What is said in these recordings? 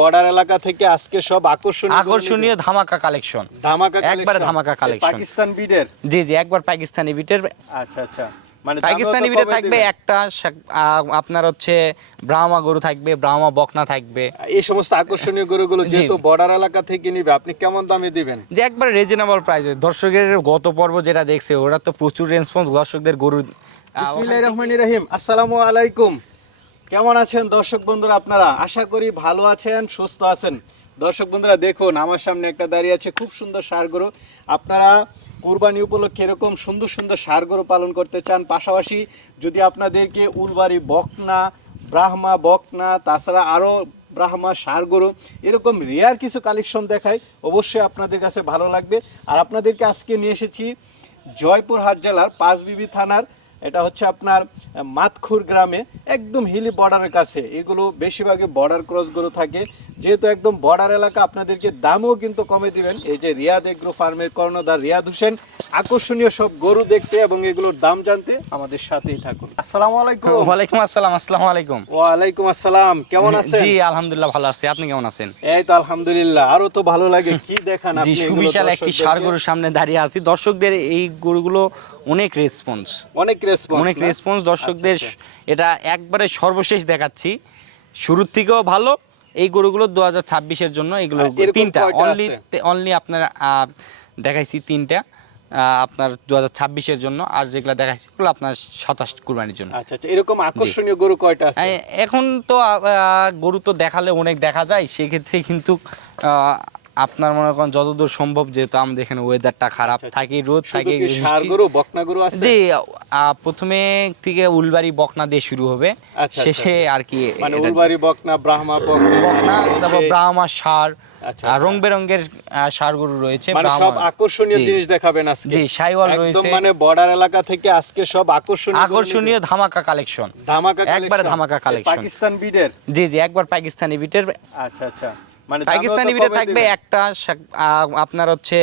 Border এলাকা থেকে আজকে সব আকর্ষণীয় আকর্ষণীয় ধামাকা কালেকশন ধামাকা একবারে। ধামাকা এই পাকিস্তান বিডের জি জি একবার পাকিস্তানি বিটের। আচ্ছা আচ্ছা। মানে পাকিস্তানি বিটে থাকবে একটা আপনার হচ্ছে ব্রাহ্মা গরু থাকবে ব্রাহ্মা বকনা থাকবে। এই সমস্ত আকর্ষণীয় গরুগুলো। যেহেতু বর্ডার এলাকা থেকে নিবে আপনি কেমন দামে দিবেন? যে একবার রিজনেবল প্রাইসে দর্শকের গত পর্ব যেটা দেখছে ওরা তো প্রচুর রেসপন্স দর্শকদের গরু বিসমিল্লাহির রহমানির রহিম। আসসালামু আলাইকুম। কেমন আছেন দর্শক বন্ধুরা আপনারা? আশা করি ভালো আছেন, সুস্থ আছেন। দর্শক বন্ধুরা, দেখুন, আমার সামনে একটা দাঁড়িয়ে আছে খুব সুন্দর সার গরু আপনারা কুরবানি উপলক্ষে এরকম সুন্দর সুন্দর সার গরু পালন করতে চান, পাশাপাশি যদি আপনাদেরকে উলবাড়ি বকনা, ব্রাহ্মা বকনা, তাছাড়া আরও ব্রাহ্মা সার গরু এরকম রেয়ার কিছু কালেকশন দেখায় অবশ্যই আপনাদের কাছে ভালো লাগবে। আর আপনাদেরকে আজকে নিয়ে এসেছি জয়পুরহাট জেলার পাঁচবিবি থানার এটা হচ্ছে আপনার মাতখুর গ্রামে একদম হিলি বর্ডারের কাছে। এগুলো বেশিরভাগই বর্ডার ক্রসগুলো থাকে। যেহেতু একদম বর্ডার এলাকা আপনাদেরকে দামও কিন্তু কমে দিবেন। এই যে রিয়াদ এগ্রো ফার্মের কর্ণধার রিয়াদ হোসেন আকর্ষণীয় সব গরু দেখতে এবং এগুলোর দাম জানতে আমাদের সাথেই থাকুন। আসসালামু আলাইকুম। ওয়ালাইকুম আসসালাম আসসালামু আলাইকুম। ওয়ালাইকুম আসসালাম কেমন আছেন? জি আলহামদুলিল্লাহ ভালো আছি। আপনি কেমন আছেন? এই তো আলহামদুলিল্লাহ আরও তো ভালো লাগে। কি দেখান আপনি সুবিশাল একটি সার গরুর সামনে দাঁড়িয়ে আছি। দর্শকদের এই গরুগুলো অনেক রেসপন্স অনেক রেসপন্স অনেক রেসপন্স দর্শকদের আচ্ছা, এটা একবারে সর্বশেষ দেখাচ্ছি। শুরুর থেকেও ভালো এই গরুগুলো দু হাজার ছাব্বিশের জন্য এগুলো তিনটা। অনলি অনলি আপনার দেখাইছি তিনটা। আপনার দু হাজার ছাব্বিশের জন্য। আর যেগুলো দেখাইছি ওগুলো আপনার সাতাশ কুরবানির জন্য। আচ্ছা আচ্ছা। এরকম আকর্ষণীয় গরু কয়টা আছে? এখন তো গরু তো দেখালে অনেক দেখা যায়। সেক্ষেত্রে কিন্তু আহ, আপনার মনে করেন যতদূর সম্ভব যেহেতু আমাদের এখানে ওয়েদারটা খারাপ থাকে রোদ আচ্ছা, থাকে কি ষাঁড় বৃষ্টি। গরু বকনা গরু আছে? জি প্রথমে থেকে উলবাড়ি বকনা দিয়ে শুরু হবে আচ্ছা, শেষে আচ্ছা। আর কি মানে উলবাড়ি বকনা ব্রাহ্মা বকনা তারপর ব্রাহ্মা সার আচ্ছা, আচ্ছা। রং বেরঙের সার গরু রয়েছে মানে সব আকর্ষণীয় জিনিস দেখাবেন আজকে জি, রয়েছে। মানে বর্ডার এলাকা থেকে আজকে সব আকর্ষণীয় আকর্ষণীয় ধামাকা কালেকশন ধামাকা একবারে। ধামাকা collection। পাকিস্তান বিডের জি জি একবার পাকিস্তানি বিটের আচ্ছা আচ্ছা মানে পাকিস্তানি বিটে থাকবে একটা আপনার হচ্ছে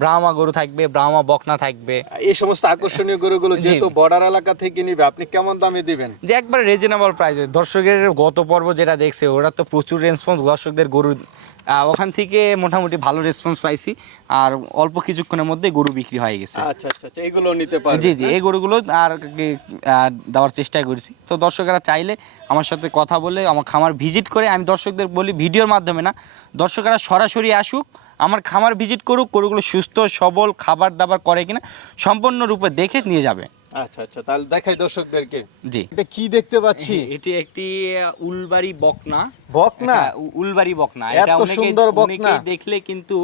ব্রাহ্মা গরু থাকবে ব্রাহ্মা বকনা থাকবে। এই সমস্ত আকর্ষণীয় গরুগুলো যেহেতু বর্ডার এলাকা থেকে নিবে আপনি কেমন দামে দিবেন? যে একবার রিজনেবল প্রাইসে দর্শকের গত পর্ব যেটা দেখছে ওরা তো প্রচুর রেসপন্স দর্শকদের গরু ওখান থেকে মোটামুটি ভালো রেসপন্স পাইছি আর অল্প কিছুক্ষণের মধ্যে গরু বিক্রি হয়ে গেছে। আচ্ছা আচ্ছা আচ্ছা এগুলো নিতে পারবেন জি জি এই গরুগুলো আর দেওয়ার চেষ্টা করছি। তো দর্শকেরা চাইলে আমার সাথে কথা বলে আমার খামার ভিজিট করে আমি দর্শকদের বলি ভিডিওর মাধ্যমে না দর্শকেরা সরাসরি আসুক আমার খামার ভিজিট করুক গরুগুলো সুস্থ সবল খাবার দাবার করে কিনা সম্পূর্ণরূপে দেখে নিয়ে যাবে। আচ্ছা আচ্ছা তাহলে দেখাই দর্শকদেরকে। জি। এটা কি দেখতে পাচ্ছি? এটি একটি উলবাড়ি বকনা। বকনা? হ্যাঁ, উলবাড়ি বকনা। এত এটা অনেকে সুন্দর বকনা। দেখলে কিন্তু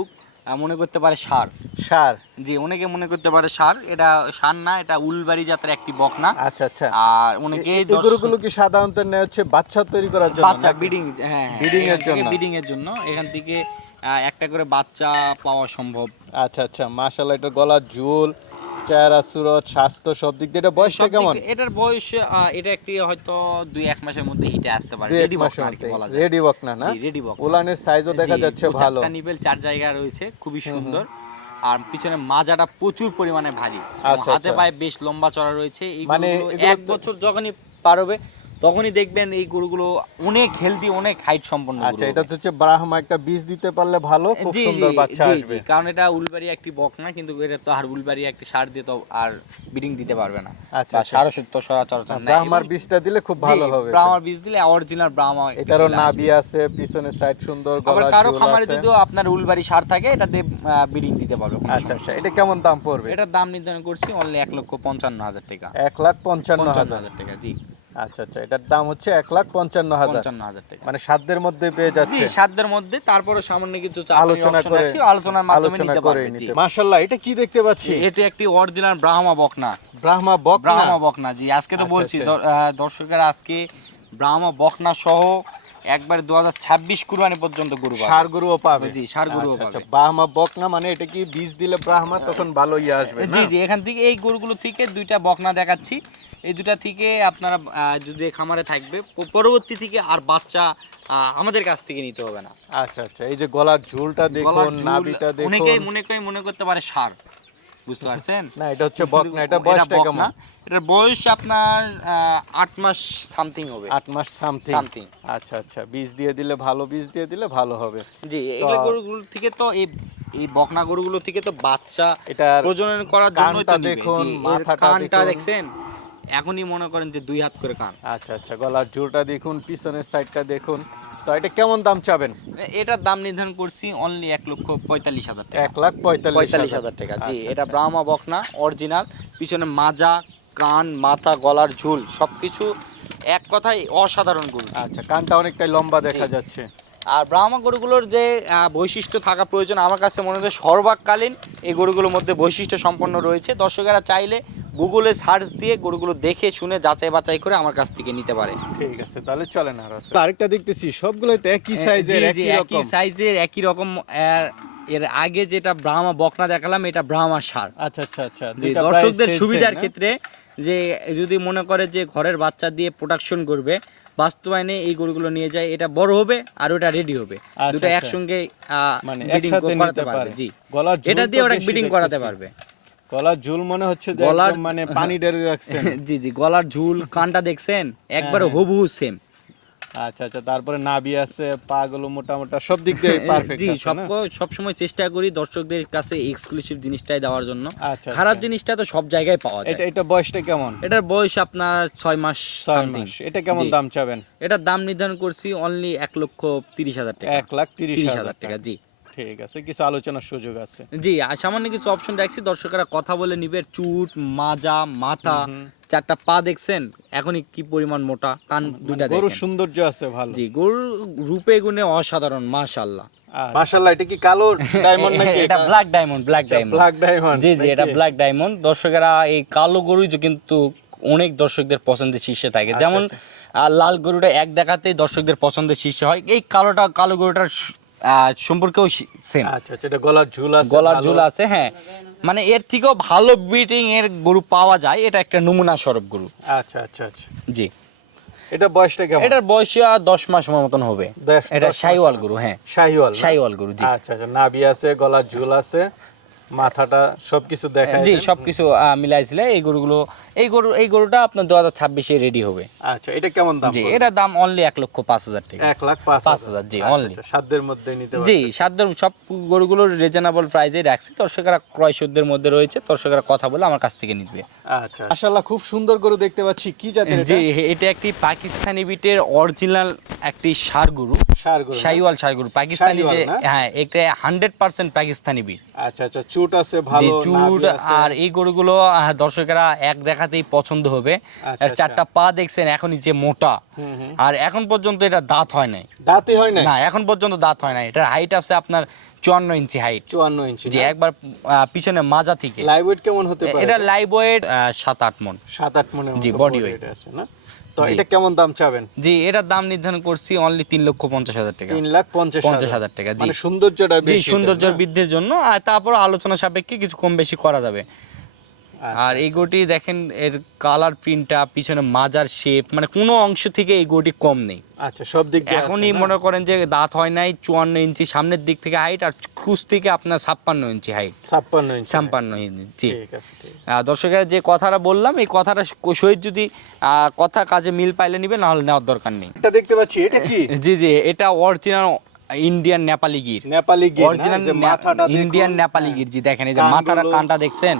মনে করতে পারে সার। সার? জি অনেকে মনে করতে পারে সার। এটা সার না এটা উলবাড়ি জাতের একটি বকনা। আচ্ছা আচ্ছা। আর অনেকে এই গরুগুলো কি সাধারণত নেওয়া হচ্ছে বাচ্চা তৈরি করার জন্য বাচ্চা ব্রিডিং হ্যাঁ ব্রিডিং এর জন্য। ব্রিডিং এর জন্য। এখান থেকে একটা করে বাচ্চা পাওয়া সম্ভব। আচ্ছা আচ্ছা মাশাআল্লাহ এটা গলা ঝুল চেহারা সুরত স্বাস্থ্য সব দিক দিয়ে। এটা বয়সটা কেমন? এটার বয়স এটা একটি হয়তো দুই এক মাসের মধ্যে হিটে আসতে পারে। রেডি বক্স বকনা আর কি বলা যায়। রেডি বকনা না? জি রেডি বকনা। উলানের সাইজও দেখা যাচ্ছে ভালো। একটা নিবেল চার জায়গা রয়েছে খুবই সুন্দর। আর পিছনে মাজাটা প্রচুর পরিমাণে ভারী। আচ্ছা, হাতে আচ্ছা। পায়ে বেশ লম্বা চড়া রয়েছে। মানে এক বছর যখনই পার হবে তখনই দেখবেন এই গরুগুলো অনেক হেলদি অনেক হাইট সম্পন্ন আচ্ছা এটা। হচ্ছে ব্রাহ্মা একটা বীজ দিতে পারলে ভালো খুব সুন্দর বাচ্চা আসবে। জি, কারণ এটা উলবাড়ি একটি বক না কিন্তু এটা তো আর উলবাড়ি একটি সার দিয়ে তো আর ব্রিডিং দিতে পারবে না। আচ্ছা, আচ্ছা। সারও তো সচরাচর নাই। ব্রাহ্মার বীজটা দিলে খুব ভালো হবে। ব্রাহ্মার বীজ দিলে অরিজিনাল ব্রাহ্মা এটারও নাভি আছে পিছনের সাইড সুন্দর আবার গলার কারও খামারে আছে। যদিও আপনার উলবাড়ি সার থাকে এটা দিয়ে ব্রিডিং দিতে পারবে আচ্ছা আচ্ছা। এটা কেমন দাম পড়বে। এটার দাম নির্ধারণ করছি অনলি এক লক্ষ পঞ্চান্ন হাজার টাকা। এক লাখ পঞ্চান্ন হাজার টাকা জি। আচ্ছা আচ্ছা এটার দাম হচ্ছে এক লাখ পঞ্চান্ন হাজার। টাকা। মানে সাধ্যের মধ্যে পেয়ে যাচ্ছে। সাধ্যের মধ্যে তারপরে সামান্য কিছু আলোচনা করে আলোচনার মাধ্যমে নিতে পারবে মাশাআল্লাহ এটা কি দেখতে পাচ্ছি? এটি একটি অরিজিনাল ব্রাহ্মা বকনা। ব্রাহ্মা বকনা? ব্রাহ্মা বকনা জি আজকে তো আচ্ছা, বলছি আচ্ছা। দর্শকেরা আজকে ব্রাহ্মা বকনা সহ একবার দু হাজার ছাব্বিশ কুরবানি পর্যন্ত গরু গরুও পাবে। জি, ষাঁড় গরুও আচ্ছা, আচ্ছা, পাবে। ব্রাহ্মা বকনা মানে এটা কি বীজ দিলে ব্রাহ্মা তখন ভালো ইয়ে আসবে জি জি এখান থেকে এই গরুগুলো থেকে দুইটা বকনা দেখাচ্ছি। এই দুটা থেকে আপনারা যদি খামারে থাকবে পরবর্তী থেকে আর বাচ্চা আমাদের কাছ থেকে নিতে হবে না। আচ্ছা আচ্ছা এই যে গলার ঝুলটা দেখুন নাভিটা অনেকেই মনে করে মনে করতে পারে সার। বুঝতে পারছেন? না এটা হচ্ছে বকনা এটা বয়সটা কেমন? এটার বয়স আপনার আহ, আট মাস সামথিং হবে। আট মাস সামথিং। Something। আচ্ছা আচ্ছা বীজ দিয়ে দিলে ভালো বীজ দিয়ে দিলে ভালো হবে। জি এগুলো গরুগুলো থেকে তো এই এই বকনা গরুগুলো থেকে তো বাচ্চা এটার প্রজনন করার জন্যই তো দেখুন, মাথাটা দেখুন। দেখছেন? এখনই মনে করেন যে দুই হাত করে কান। আচ্ছা আচ্ছা গলার জোরটা দেখুন পিছনের সাইডটা দেখুন। তো এটা কেমন দাম চাবেন? এটার দাম নির্ধারণ করছি অনলি এক লক্ষ পঁয়তাল্লিশ হাজার টাকা। এক লাখ পঁয়তাল্লিশ পঁয়তাল্লিশ হাজার টাকা জি আচ্ছা, এটা আচ্ছা। ব্রাহ্মা বকনা অরিজিনাল পিছনে মাজা কান মাথা গলার ঝুল সবকিছু এক কথায় অসাধারণ গরু আচ্ছা কানটা অনেকটাই লম্বা দেখা যাচ্ছে। আর ব্রাহ্মা গরুগুলোর যে বৈশিষ্ট্য থাকা প্রয়োজন আমার কাছে মনে হয় সর্বাকালীন এই গরুগুলোর মধ্যে বৈশিষ্ট্য সম্পন্ন রয়েছে। দর্শকেরা চাইলে গুগলে সার্চ দিয়ে গরুগুলো দেখে শুনে যাচাই বাছাই করে আমার কাছ থেকে নিতে পারে। ঠিক আছে তাহলে চলেন আর আরেকটা দেখতেছি সবগুলোই তো একই সাইজের জি, একই রকম। সাইজের একই রকম আহ, এর আগে যেটা ব্রাহ্মা বকনা দেখালাম এটা ব্রাহ্মা সার। আচ্ছা আচ্ছা আচ্ছা দর্শকদের সুবিধার ক্ষেত্রে যে যদি মনে করে যে ঘরের বাচ্চা দিয়ে প্রোডাকশন করবে বাস্তবায়নে এই গরুগুলো নিয়ে যায় এটা বড় হবে আর ওটা রেডি হবে। দুটা দুটো আচ্ছা। একসঙ্গে মানে ব্রিডিং একসাথে করাতে পারবে জি। এটা দিয়ে ওরা ব্রিডিং করাতে পারবে। গলার ঝুল মনে হচ্ছে যে গলার- মানে পানি ডেরে রাখছেন। জি জি গলার ঝুল কানটা দেখছেন? একবারে হবু হুবহু সেম আচ্ছা আচ্ছা তারপরে নাভি আছে পা গুলো মোটা মোটা সব দিক দিয়ে পারফেক্ট জি সব সব সময় চেষ্টা করি দর্শকদের কাছে এক্সক্লুসিভ জিনিসটাই দেওয়ার জন্য। আচ্ছা, খারাপ আচ্ছা। জিনিসটা তো সব জায়গায় পাওয়া যায়। এটা এটা বয়সটা কেমন? এটার বয়স আপনার ছয় মাস সামথিং এটা কেমন দাম চাবেন? এটার দাম নির্ধারণ করছি অনলি এক লক্ষ তিরিশ হাজার টাকা। এক লাখ তিরিশ তিরিশ হাজার হাজার টাকা জি। ঠিক আছে কিছু আলোচনার সুযোগ আছে। জি আর সামান্য কিছু অপশন রাখছি দর্শকরা কথা বলে নিবে চুট মাজা মাথা। চারটা পা দেখছেন এখনই কি পরিমাণ মোটা কান মানে গরুর সৌন্দর্য আছে ভালো। জি গরুর রূপে গুণে অসাধারণ মাশাল্লাহ মাশাআল্লাহ এটা কি কালো ডায়মন্ড নাকি এটা black diamond black diamond black diamond জি জি এটা ব্ল্যাক ডায়মন্ড দর্শকেরা এই কালো গরুই কিন্তু অনেক দর্শকদের পছন্দের শীর্ষে থাকে। আচ্ছা, যেমন আহ, লাল গরুটা এক দেখাতেই দর্শকদের পছন্দের শীর্ষে হয়। এই কালোটা কালো গরুটার সম্পর্কেও সেম আচ্ছা আচ্ছা এটা গলার ঝুল আছে গলার ঝুল আছে। হ্যাঁ। মানে এর থেকেও ভালো ব্রিডিং এর গরু পাওয়া যায় এটা একটা নমুনা স্বরূপ গরু। আচ্ছা আচ্ছা আচ্ছা। জি। এটা বয়সটা কেমন? এটার বয়স আর দশ মাস মতন হবে। এটা দশ গরু হ্যাঁ। শাহিওয়াল না? সাইওয়াল গরু জি। আচ্ছা আচ্ছা নাভি আছে গলার ঝুল আছে মাথাটা সবকিছু দেখায় জি সবকিছু মিলাইছিলে এই গরুগুলো এই গরু এই গরুটা আপনার দু হাজার ছাব্বিশে রেডি হবে। আচ্ছা এটা কেমন দাম জি? এটার দাম অনলি এক লক্ষ পাঁচ হাজার টাকা। এক লাখ পাঁচ হাজার, জি, আচ্ছা, only। আচ্ছা, সাধ্যের মধ্যে নিতে জি পারবে। সাধ্য সব গরুগুলোর রিজনেবল প্রাইসে রাখছি। দর্শকেরা ক্রয় সুদের মধ্যে রয়েছে দর্শকেরা কথা বলে আমার কাছ থেকে নিবে। আচ্ছা। মাশাআল্লাহ খুব সুন্দর গরু দেখতে পাচ্ছি। কি জাতের জি এটা? একটি পাকিস্তানি বিটের অরিজিনাল একটি সার গরু। সার গরু? শাইওয়াল সার গরু। পাকিস্তানি যে হ্যাঁ এটা হান্ড্রেড পার্সেন্ট পাকিস্তানি বিট। আচ্ছা আচ্ছা চুট আছে ভালো চুট আর এই গরুগুলো দর্শকেরা এক দেখাতেই পছন্দ হবে। আচ্ছা, আর চারটা পা দেখছেন এখনই যে মোটা। আর এখন পর্যন্ত এটা দাঁত হয় নাই। দাঁতই হয় না না এখন পর্যন্ত দাঁত হয় না এটার হাইট আছে আপনার চুয়ান্ন ইঞ্চি হাইট চুয়ান্ন ইঞ্চি যে একবার পিছনে মাজা থেকে। লাইভ ওয়েট কেমন হতে পারে? এটা লাইভ ওয়েট সাত আট মন। সাত আট মনে জি, body weight। আছে না? তো এটা কেমন দাম চাবেন? জি এটার দাম নির্ধারণ করছি অনলি তিন লক্ষ পঞ্চাশ হাজার টাকা। তিন লাখ পঞ্চাশ পঞ্চাশ হাজার টাকা, জি। মানে সৌন্দর্যটা সৌন্দর্যের বৃদ্ধির জন্য। আর তারপর আলোচনা সাপেক্ষে কিছু কম বেশি করা যাবে। আচ্ছা, আর এই গোটি দেখেন এর কালার প্রিন্টটা পিছনে মাজার শেপ মানে কোনো অংশ থেকে এই গোটি কম নেই। আচ্ছা সব দিক এখনই মনে করেন যে দাঁত হয় নাই চুয়ান্ন ইঞ্চি সামনের দিক থেকে হাইট আর ক্রুজ থেকে আপনার ছাপ্পান্ন ইঞ্চি হাইট ছাপ্পান্ন ইঞ্চি ছাপ্পান্ন ইঞ্চি। দর্শকেরা যে কথাটা বললাম এই কথাটা সহিত যদি আহ, কথা কাজে মিল পাইলে নিবে নাহলে নেওয়ার দরকার নেই। এটা দেখতে পাচ্ছি এটা কি? জি জি এটা original Indian Nepali Gir Nepali Gir original মাথাটা। ইন্ডিয়ান নেপালি গির জি দেখেন এই যে মাথার কানগুলো- কানটা দেখছেন?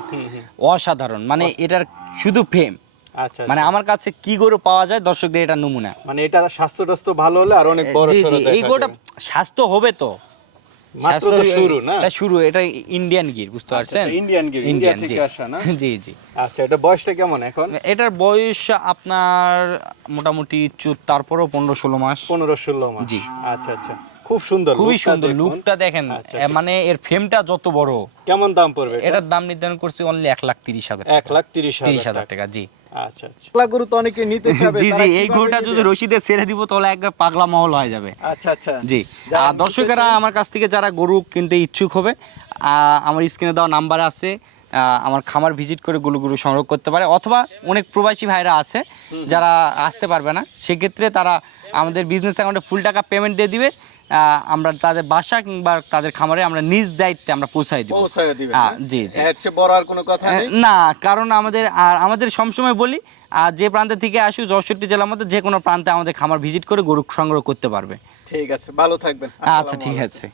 অসাধারণ। মানে এটার শুধু ফেম আচ্ছা মানে আচ্ছা। আমার কাছে কি গরু পাওয়া যায় দর্শকদের এটা নমুনা। মানে এটা স্বাস্থ্য টাস্থ্য ভালো হলে আর অনেক বড় দেখা এই গরুটা স্বাস্থ্য হবে তো? মাত্র তো শুরু না? এটা শুরু এটা ইন্ডিয়ান গির বুঝতে আচ্ছা, পারছেন? ইন্ডিয়ান গির, ইন্ডিয়া থেকে আসা না? জি জি। আচ্ছা এটা বয়সটা কেমন এখন? এটার বয়স আপনার মোটামুটি তারপরও পনেরো ষোলো মাস। পনেরো ষোলো মাস। জি। আচ্ছা আচ্ছা। খুব সুন্দর খুবই সুন্দর লুকটা দেখেন আচ্ছা, মানে এর ফ্রেমটা যত বড় কেমন দাম পড়বে এটার দাম নির্ধারণ করছি অনলি এক লাখ তিরিশ হাজার এক লাখ তিরিশ হাজার টাকা। জি। আচ্ছা আচ্ছা। গরু তো অনেকে নিতে চাবে জি জি এই গরুটা যদি রশিদে ছেড়ে দিব তাহলে একবার পাগলা মহল হয়ে যাবে। আচ্ছা আচ্ছা। জি। যারা আর নিতে দর্শকেরা আমার কাছ থেকে যারা গরু কিনতে ইচ্ছুক হবে আহ, আমার স্ক্রিনে দেওয়া নাম্বার আছে। আমার খামার ভিজিট করে গরু গরু সংগ্রহ করতে পারে অথবা অনেক প্রবাসী ভাইরা আছে যারা আসতে পারবে না। সেক্ষেত্রে তারা আমাদের বিজনেস অ্যাকাউন্টে ফুল টাকা পেমেন্ট দিয়ে দিবে আমরা তাদের বাসা কিংবা তাদের খামারে আমরা নিজ দায়িত্বে আমরা পৌঁছাই দিব। হ্যাঁ, না? জি, জি। বড় আর কোনো কথা না কারণ আমাদের আর আমাদের সবসময় বলি আর যে প্রান্ত থেকে আসুক চৌষট্টি জেলার মধ্যে যে কোনো প্রান্তে আমাদের খামার ভিজিট করে গরু সংগ্রহ করতে পারবে। ঠিক আছে ভালো থাকবেন। আচ্ছা ঠিক আছে।